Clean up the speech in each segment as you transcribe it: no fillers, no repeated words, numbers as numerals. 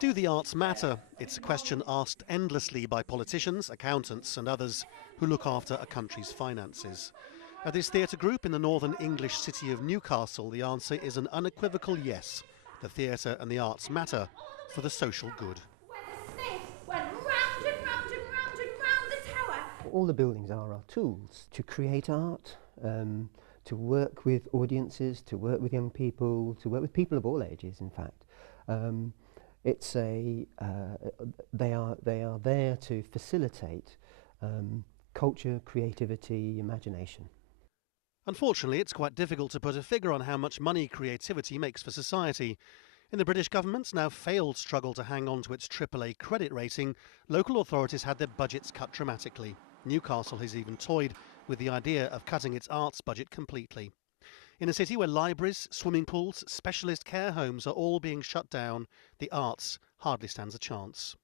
Do the arts matter? It's a question asked endlessly by politicians, accountants and others who look after a country's finances. At this theatre group in the northern English city of Newcastle, the answer is an unequivocal yes. The theatre and the arts matter for the social good. All the buildings are our tools to create art, to work with audiences, to work with young people, to work with people of all ages, in fact. They are there to facilitate culture, creativity, imagination. Unfortunately, it's quite difficult to put a figure on how much money creativity makes for society. In the British government's now failed struggle to hang on to its AAA credit rating, local authorities had their budgets cut dramatically. Newcastle has even toyed with the idea of cutting its arts budget completely. In a city where libraries, swimming pools, specialist care homes are all being shut down, the arts hardly stands a chance.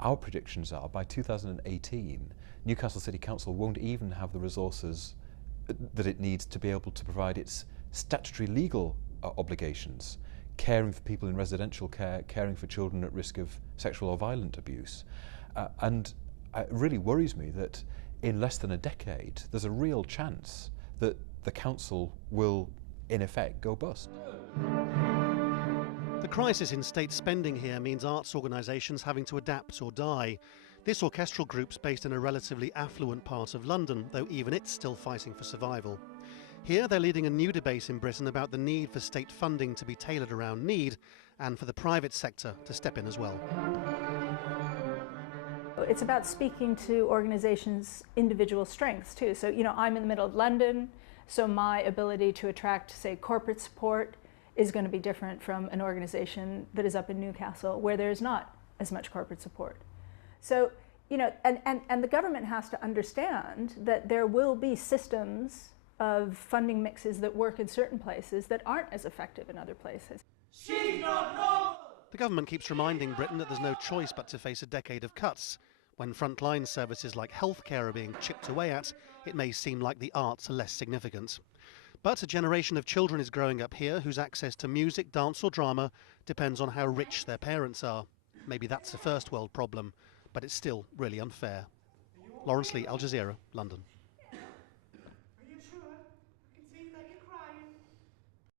Our predictions are by 2018, Newcastle City Council won't even have the resources that it needs to be able to provide its statutory legal obligations, caring for people in residential care, caring for children at risk of sexual or violent abuse. And it really worries me that in less than a decade, there's a real chance that the council will, in effect, go bust. The crisis in state spending here means arts organisations having to adapt or die. This orchestral group's based in a relatively affluent part of London, though even it's still fighting for survival. Here they're leading a new debate in Britain about the need for state funding to be tailored around need and for the private sector to step in as well. It's about speaking to organisations' individual strengths too. So, I'm in the middle of London, so my ability to attract, say, corporate support is going to be different from an organisation that is up in Newcastle where there's not as much corporate support. So, and the government has to understand that there will be systems of funding mixes that work in certain places that aren't as effective in other places. She's not normal! The government keeps reminding Britain that there's no choice but to face a decade of cuts. When frontline services like healthcare are being chipped away at, it may seem like the arts are less significant. But a generation of children is growing up here whose access to music, dance or drama depends on how rich their parents are. Maybe that's a first world problem, but it's still really unfair. Lawrence Lee, Al Jazeera, London.